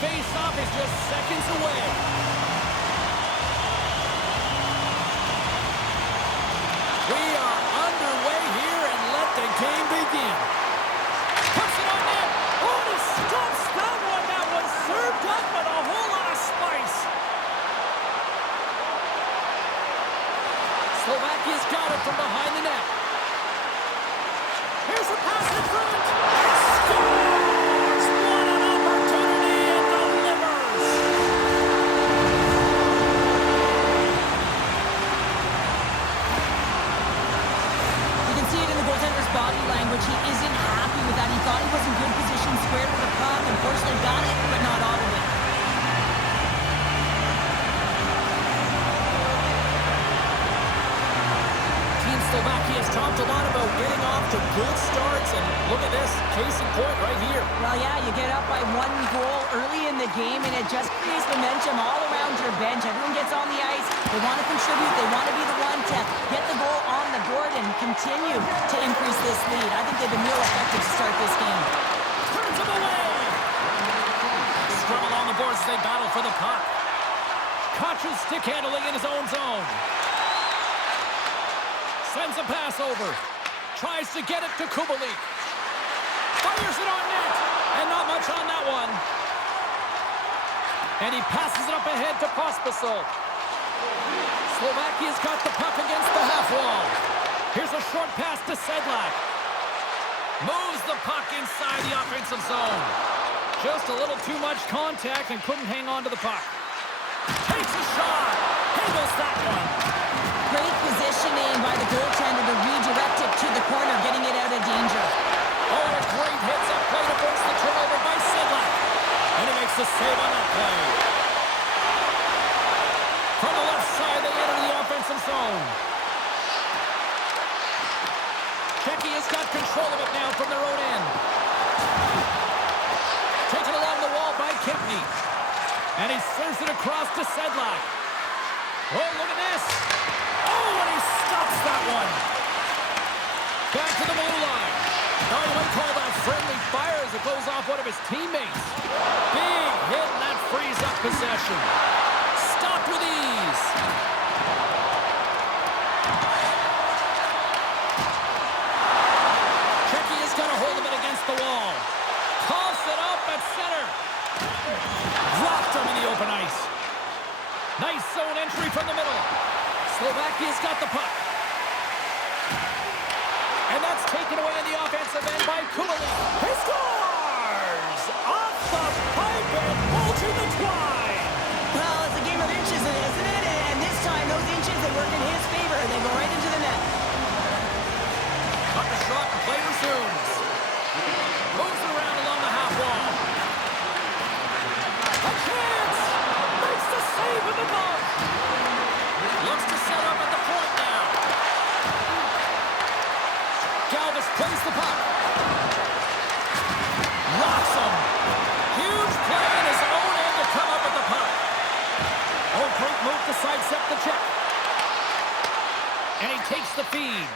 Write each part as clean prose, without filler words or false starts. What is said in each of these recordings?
face-off is just seconds away. We are underway here, and let the game begin. Puts it on net. Oh, he stops that one. That was served up with a whole lot of spice. Slovakia's got it from behind the net. Here's a pass in front. Scores! What an opportunity and delivers. You can see it in the goaltender's body language. He isn't happy with that. He thought he was in good position, squared with the puck. Unfortunately, got it, but not all of it. Slovakia's talked a lot about getting off to good starts, and look at this, case in point right here. Well, yeah, you get up by 1 goal early in the game, and it just creates momentum all around your bench. Everyone gets on the ice. They want to contribute. They want to be the one to get the goal on the board and continue to increase this lead. I think they've been real effective to start this game. Turns him away. Scrum along the boards as they battle for the puck. Koch's stick handling in his own zone. Sends a pass over. Tries to get it to Kubalik. Fires it on net. And not much on that one. And he passes it up ahead to Pospisil. Slovakia's got the puck against the half wall. Here's a short pass to Sedlak. Moves the puck inside the offensive zone. Just a little too much contact and couldn't hang on to the puck. Takes a shot. Handles that one. Great positioning by the goaltender to redirect it to the corner, getting it out of danger. Oh, a great hits up play to force the turnover by Sedlak. And he makes the save on that play. From the left side, they enter the offensive zone. Czechia's got control of it now from their own end. Taken along the wall by Kempny. And he serves it across to Sedlak. Oh, look at this. Oh, and he stops that one. Back to the blue line. Now you might call that friendly fire as it goes off one of his teammates. Big hit, and that frees up possession. Stopped with ease. Czechia's got a hold of it against the wall. Toss it up at center. Dropped him in the open ice. Nice zone entry from the middle. Slovakia's got the puck. And that's taken away in the offensive end by Kubalik. He scores! Off the pipe and pulled to the twine. Well, it's a game of inches, isn't it? And this time, those inches, they work in his favor. They go right into the net. Up the shot and play resumes. Moves around along the half wall. A chance! Makes the save with the glove. Looks to set up at the point now. Galvis plays the puck. Rocks him. Huge play in his own end to come up with the puck. Oh, great move to sidestep the check. And he takes the feed.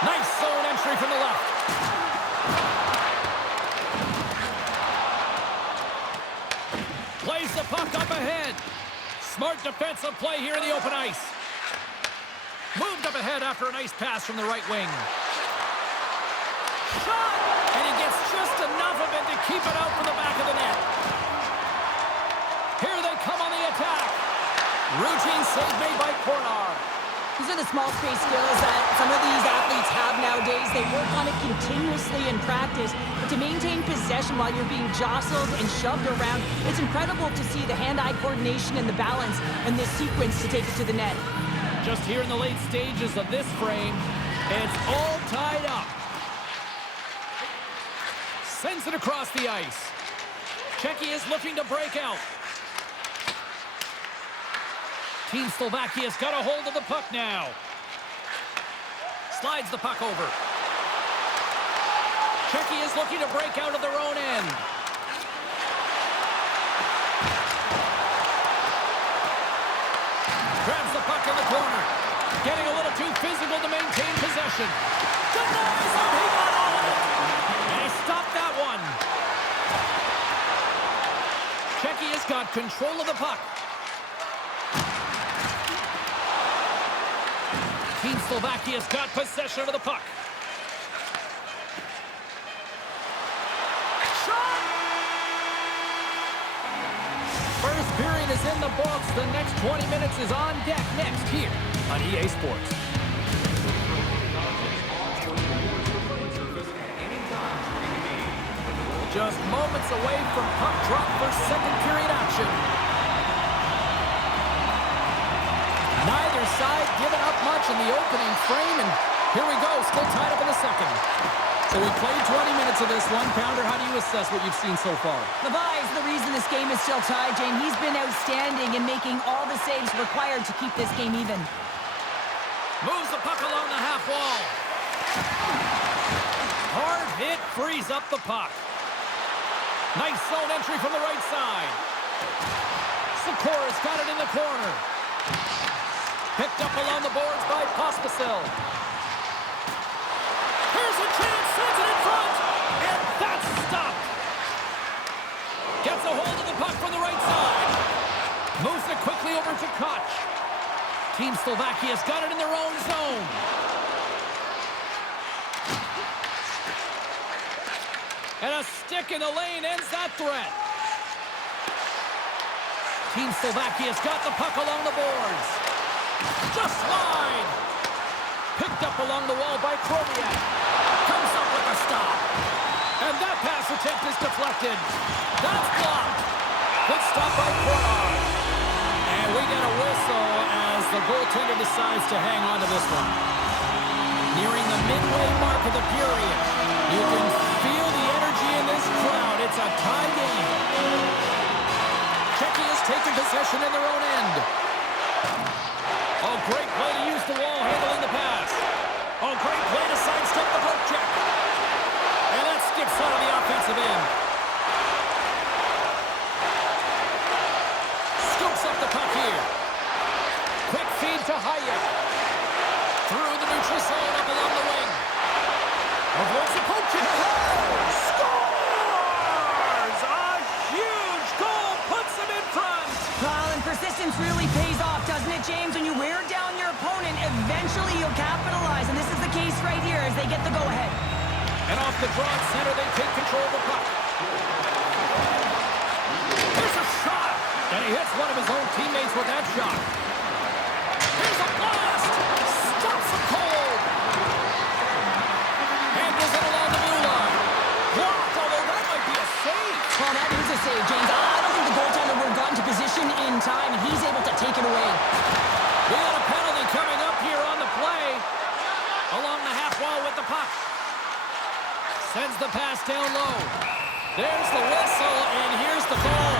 Nice zone entry from the left. Plays the puck up ahead. Smart defensive play here in the open ice. Moved up ahead after a nice pass from the right wing. Shot! And he gets just enough of it to keep it out from the back of the net. Here they come on the attack. Routine save made by Kornar. These are the small space skills that some of these athletes have nowadays. They work on it continuously in practice. But to maintain possession while you're being jostled and shoved around, it's incredible to see the hand-eye coordination and the balance and this sequence to take it to the net. Just here in the late stages of this frame, it's all tied up. Sends it across the ice. Czechia is looking to break out. Team Slovakia's got a hold of the puck now. Slides the puck over. Czechia is looking to break out of their own end. Grabs the puck in the corner. Getting a little too physical to maintain possession. Denies him. He got all of it. And he stopped that one. have control of the puck. Team Slovakia's got possession of the puck. Shot! First period is in the books. The next 20 minutes is on deck next here on EA Sports. Just moments away from puck drop for second period action. Neither side giving up much in the opening frame, and here we go, still tied up in the second. So we played 20 minutes of this one. Pounder, how do you assess what you've seen so far? Levi is the reason this game is still tied, Jane. He's been outstanding in making all the saves required to keep this game even. Moves the puck along the half wall. Hard hit frees up the puck. Nice zone entry from the right side. Sikora's got it in the corner. Picked up along the boards by Pospisil. Here's a chance, sends it in front, and that's stopped. Gets a hold of the puck from the right side. Moves it quickly over to Koch. Team Slovakia's got it in their own zone. And a stick in the lane ends that threat. Team Slovakia's got the puck along the boards. Just wide. Picked up along the wall by Kroviak. Comes up with a stop. And that pass attempt is deflected. That's blocked. Good stop by Kolar. And we get a whistle as the goaltender decides to hang on to this one. Nearing the midway mark of the period. You can feel the energy in this crowd. It's a tie game. Czechia's taken possession in their own end. Oh, great play to use the wall, handling the pass. Oh, great play to sidestep the poke check. And that skips out of the offensive end. Scoops up the puck here. Quick feed to Hayek. Through the neutral zone, up along the wing. Avoids the poke check. Scores! A huge goal puts them in front. Well, and persistence really pays off, doesn't it, James? When you wear down your opponent, eventually you'll capitalize. And this is the case right here as they get the go-ahead. And off the draw at center, they take control of the puck. Here's a shot. And he hits one of his own teammates with that shot. Here's a blast. Stops him cold. Handles it along the blue line. Blocked, although that might be a save. Well, that is a save, James. I don't think the goaltender would have gotten to position in time, and he's able to take it away. We got a penalty coming up here on the play. Along the half wall with the puck. Sends the pass down low. There's the whistle, and here's the goal.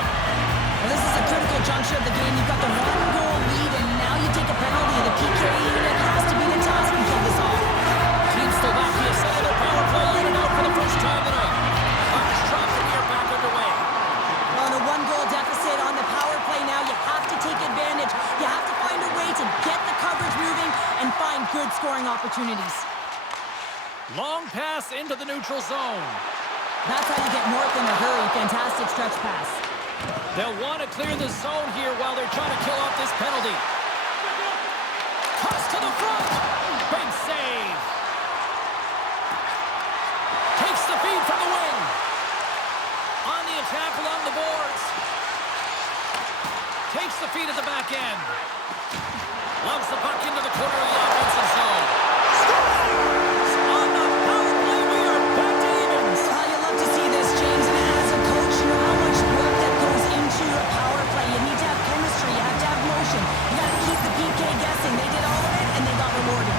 Well, this is a critical juncture of the game. You've got the one-goal lead, and now you take a penalty. The PK unit has to be the task and kill this off. Team Slovakia sending their power play unit out for the first time tonight. Puck is dropped, and we are back underway. On a one-goal deficit on the power play now, you have to take advantage. You have to find a way to get the coverage moving and find good scoring opportunities. Long pass into the neutral zone. That's how you get north in a hurry. Fantastic stretch pass. They'll want to clear the zone here while they're trying to kill off this penalty. Cuts to the front. Big save. Takes the feed from the wing. On the attack along the boards. Takes the feed at the back end. Loves the puck into the corner of the offensive zone. Scores! On the power play, we are back to evens. Well, you love to see this, James. And as a coach, you know how much work that goes into a power play. You need to have chemistry. You have to have motion. You got to keep the PK guessing. They did all of it, and they got rewarded.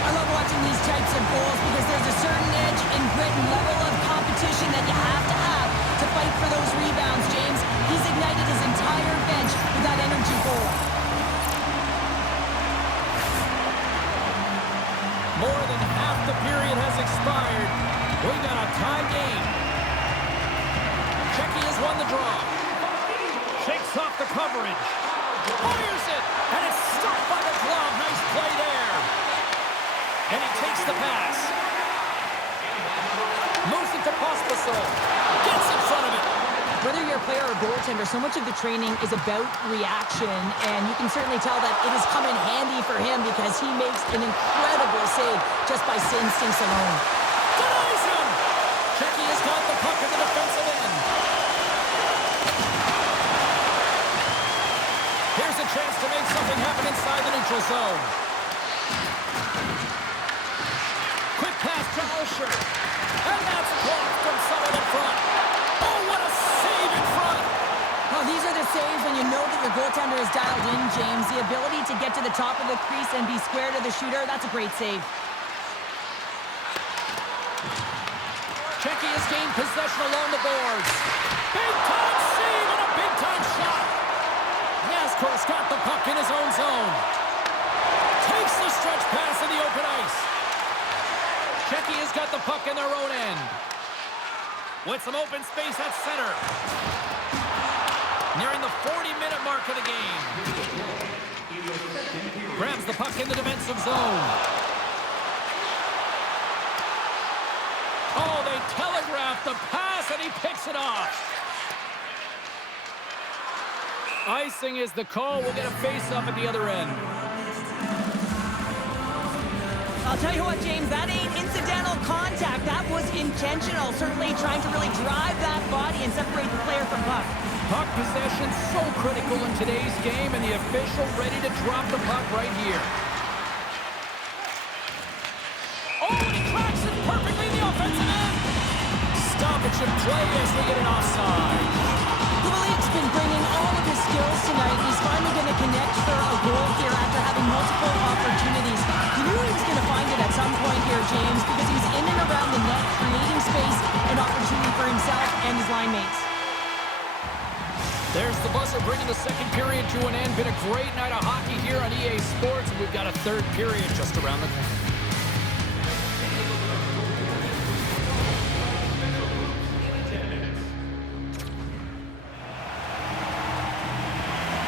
I love watching these types of goals because there's a certain edge and grit and level of competition that you have to fight for those rebounds, James. He's ignited his entire bench with that energy goal. More than half the period has expired. We got a tie game. Czechia's won the draw. Shakes off the coverage. Fires it, and it's stopped by the glove. Nice play there. And he takes the pass. Moves it to Pospisil. Gets in front of it. Whether you're a player or goaltender, so much of the training is about reaction, and you can certainly tell that it has come in handy for him because he makes an incredible save just by instincts alone. Denies him! Czechia has got the puck in the defensive end. Here's a chance to make something happen inside the neutral zone. Quick pass to Usher. And that's blocked from someone in front. Oh, what a save in front! Well, these are the saves when you know that your goaltender is dialed in, James. The ability to get to the top of the crease and be square to the shooter, that's a great save. Czechia's gained possession along the boards. Big-time save and a big-time shot. Naskor's got the puck in his own zone. Takes the stretch pass in the open ice. Czechia's got the puck in their own end. With some open space at center. Nearing the 40-minute mark of the game. Grabs the puck in the defensive zone. Oh, they telegraphed the pass, and he picks it off. Icing is the call. We'll get a face-off at the other end. I'll tell you what, James, that ain't incidental contact. That was intentional. Certainly trying to really drive that body and separate the player from puck. Puck possession so critical in today's game, and the official ready to drop the puck right here. Oh, and he cracks it perfectly in the offensive end. Stoppage in play as we get an offside. Kubalik's been bringing all of his skills tonight. He's finally going to connect for a goal here after having multiple opportunities. He knew he was going to find it at some point here, James, because he's in and around the net, creating space and opportunity for himself and his line mates. There's the buzzer bringing the second period to an end. Been a great night of hockey here on EA Sports. We've got a third period just around the corner.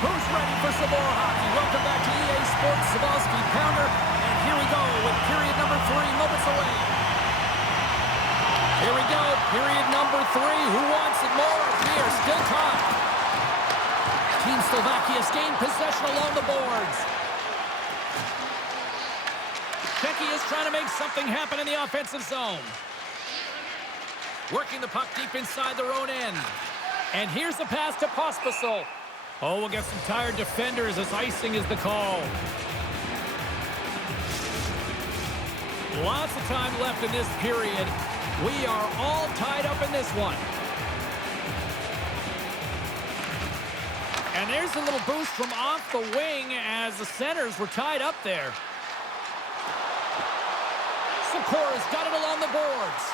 Who's ready for some more hockey? Welcome back to EA Sports. Zabalski Pounder. And here we go with period number 3 moments away. Here we go. Period number 3. Who wants it more? Here, still time. Team Slovakia's gained possession along the boards. Czechia is trying to make something happen in the offensive zone. Working the puck deep inside their own end. And here's the pass to Pospisil. Oh, we'll get some tired defenders as icing is the call. Lots of time left in this period. We are all tied up in this one. And there's a little boost from off the wing as the centers were tied up there. Sikora's got it along the boards.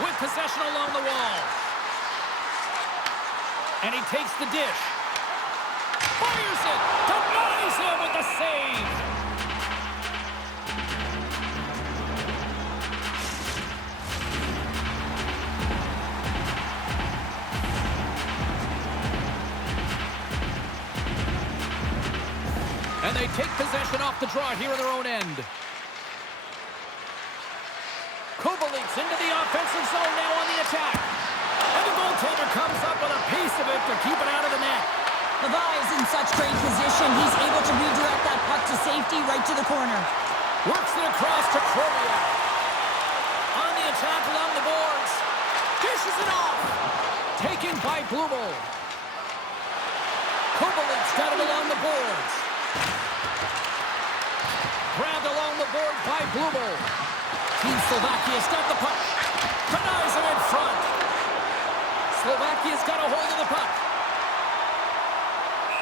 With possession along the wall. And he takes the dish. Fires it. Denies him with the save. And they take possession off the draw here in their own end. Kubalik's into the offensive zone now on the attack. And the goaltender comes up with a piece of it to keep it out of the net. Levi is in such great position. He's able to redirect that puck to safety right to the corner. Works it across to Kromia. On the attack along the boards. Dishes it off. Taken by Blumel. Kubalik's got it along the boards. Grabbed along the board by Blumel. Team Slovakia's got the puck. Denies him in front. Slovakia's got a hold of the puck.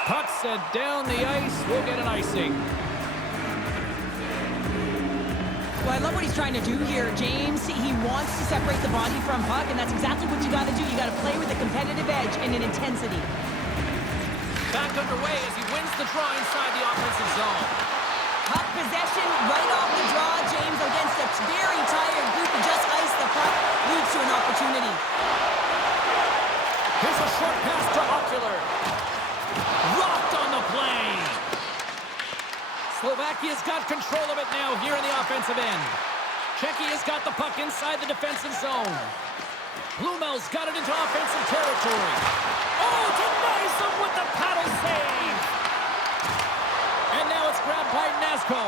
Puck set down the ice. We'll get an icing. Well, I love what he's trying to do here, James. He wants to separate the body from puck, and that's exactly what you got to do. You got to play with a competitive edge and an intensity. Back underway as he wins the draw inside the offensive zone. Puck possession right off the draw, James, against a very tired group who just iced the puck, leads to an opportunity. Here's a short pass to Ocular. Rocked on the play. Slovakia's got control of it now here in the offensive end. Czechia's got the puck inside the defensive zone. Blumel's got it into offensive territory. Oh, denies him with the paddle save. And now it's grabbed by Nazco.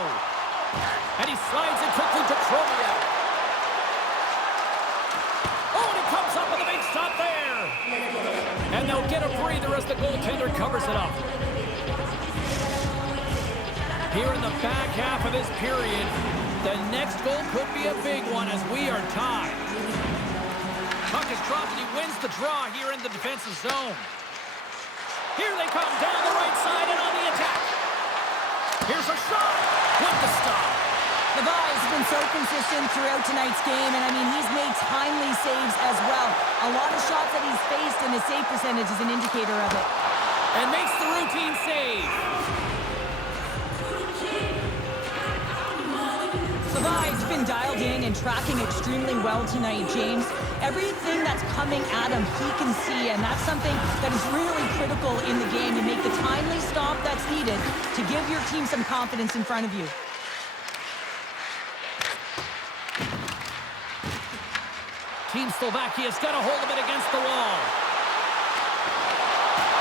And he slides it quickly to Chromia. Oh, and he comes up with a big stop there. And they'll get a breather as the goaltender covers it up. Here in the back half of this period, the next goal could be a big one as we are tied. Puck is dropped and he wins the draw here in the defensive zone. Here they come down the right side and on the attack. Here's a shot with the stop. Levi has been so consistent throughout tonight's game, and I mean, he's made timely saves as well. A lot of shots that he's faced, and his save percentage is an indicator of it. And makes the routine save. Levi's been dialed in and tracking extremely well tonight, James. Everything that's coming at him, he can see, and that's something that is really critical in the game. You make the timely stop that's needed to give your team some confidence in front of you. Team Slovakia's got a hold of it against the wall.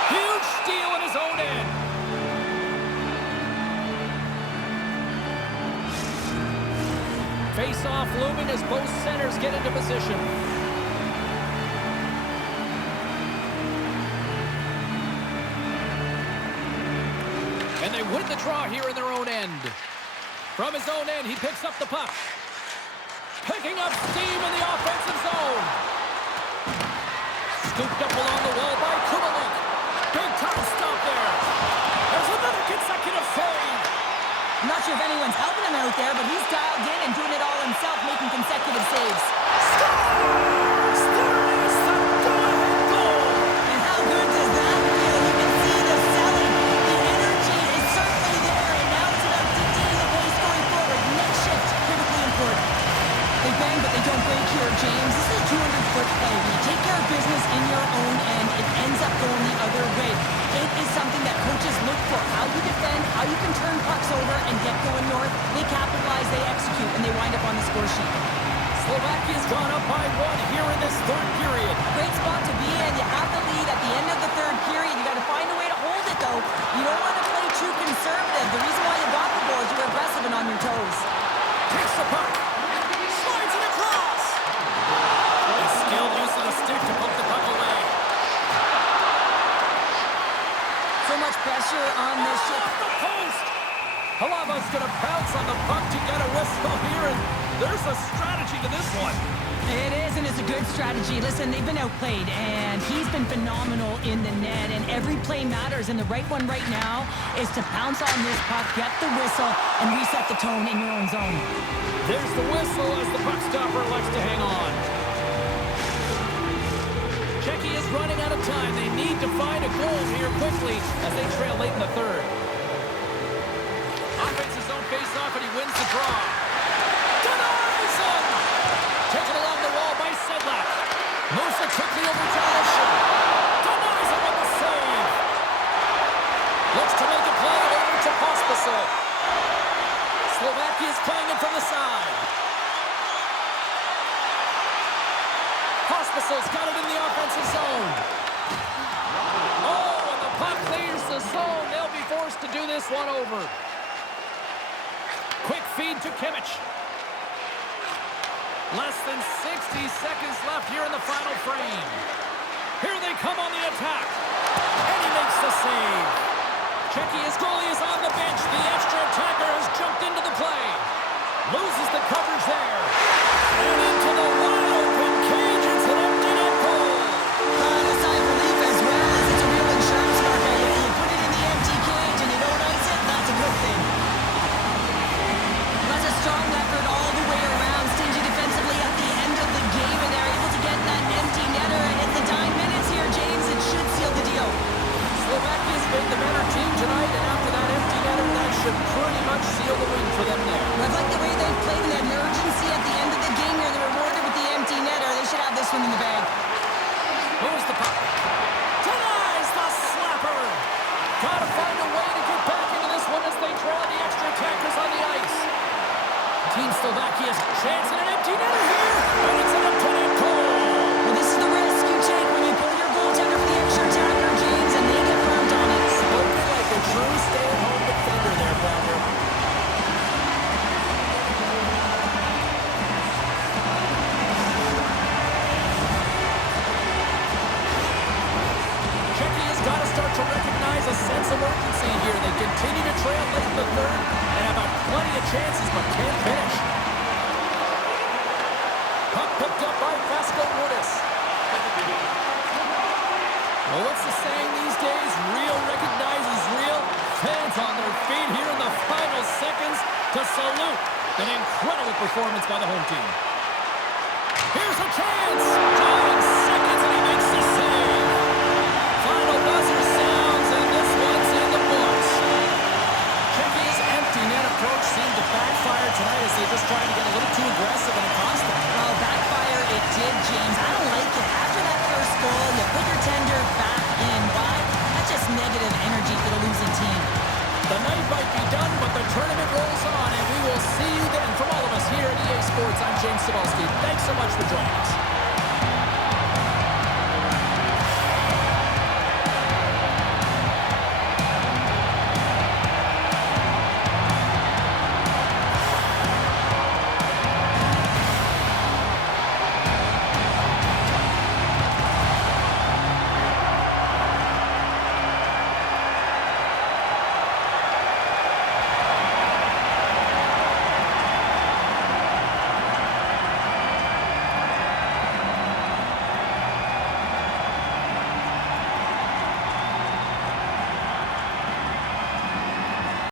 Huge steal in his own end. Face-off looming as both centers get into position. And they win the draw here in their own end. From his own end, he picks up the puck. Picking up steam in the offensive zone. Scooped up along the wall by Kubalik. Big time stop there. There's another consecutive save. I'm not sure if anyone's helping him out there, but he's dialed in and doing it all himself, making consecutive saves. Scores! There is the go-ahead goal. And how good does that feel? You can see the selling. The energy is certainly there, and now it's about dictating the pace going forward. Next shift, critically important. They bang, but they don't break here, James. This is a 200-foot play. When you take care of business in your own end, it ends up going the other way. It is something that coaches look for. How you defend, how you can turn pucks over and get going north. They capitalize, they execute, and they wind up on the score sheet. Slovakia's gone up by one here in this third period. Great spot to be in. You have the lead at the end of the third period. You got to find a way to hold it, though. You don't want to play too conservative. The reason why you got the goal is you're aggressive and on your toes. Takes the puck. Slides it across. A skilled use of the stick to poke the puck away. So much pressure on this ship. Off the post. Halava's going to bounce on the puck to get a whistle here, and there's a strategy to this one. It is, and it's a good strategy. Listen, they've been outplayed, and he's been phenomenal in the net, and every play matters, and the right one right now is to pounce on this puck, get the whistle, and reset the tone in your own zone. There's the whistle as the puck stopper elects to hang on. Czechia is running out of time. They need to find a goal here quickly as they trail late in the third. Offenses zone face-off, and he wins the draw. Denies him! Taken along the wall by Sedlak. Moves it quickly over to Olsson. Denies him with the save. Looks to make a play over to Pospisil. Slovakia's playing it from the side. Pospisil's got it in the offensive zone. Oh, and the puck clears the zone. They'll be forced to do this one over. Quick feed to Kimmich. Less than 60 seconds left here in the final frame. Here they come on the attack. And he makes the save. Czechia's goalie is on the bench. The extra attacker has jumped into the play. Loses the coverage there. And into the wide open cage. It's an empty net goal. A sigh of relief as well, as it's a real insurance marker. You put it in the empty cage and you don't ice it, that's a good thing. That's a strong effort all the way around. Stingy defensively at the end of the game, and they're able to get that empty netter. And it's the dying minutes here, James. It should seal the deal. Slovakia's been the better team tonight, and after that empty netter, that should pretty much seal the win for them there. I like the way they've played in that urgency at the end of the game here. They're rewarded with the empty netter. They should have this one in the bag. Moves the puck. Denies the slapper. Gotta find a way to get back into this one as they draw the extra attackers on the ice. Team Slovakia's chance at an empty netter here, and it's an empty net goal. Well, chances but can't finish. Puck picked up by Vasco-Mudis. Well, what's the saying these days? Real recognizes real. Fans on their feet here in the final seconds to salute an incredible performance by the home team. Here's a chance. 9 seconds and he makes the save. Final buzzer sounds and this one's in the books. Czechia's empty net approach seemed to backfire tonight as they just tried to get a little too aggressive and it cost them. Well, backfire it did, James. I don't like it. After that first goal, you put your tender back in. Why? That's just negative energy for the losing team. The night might be done, but the tournament rolls on, and we will see you then. From all of us here at EA Sports, I'm James Cebulski. Thanks so much for joining us.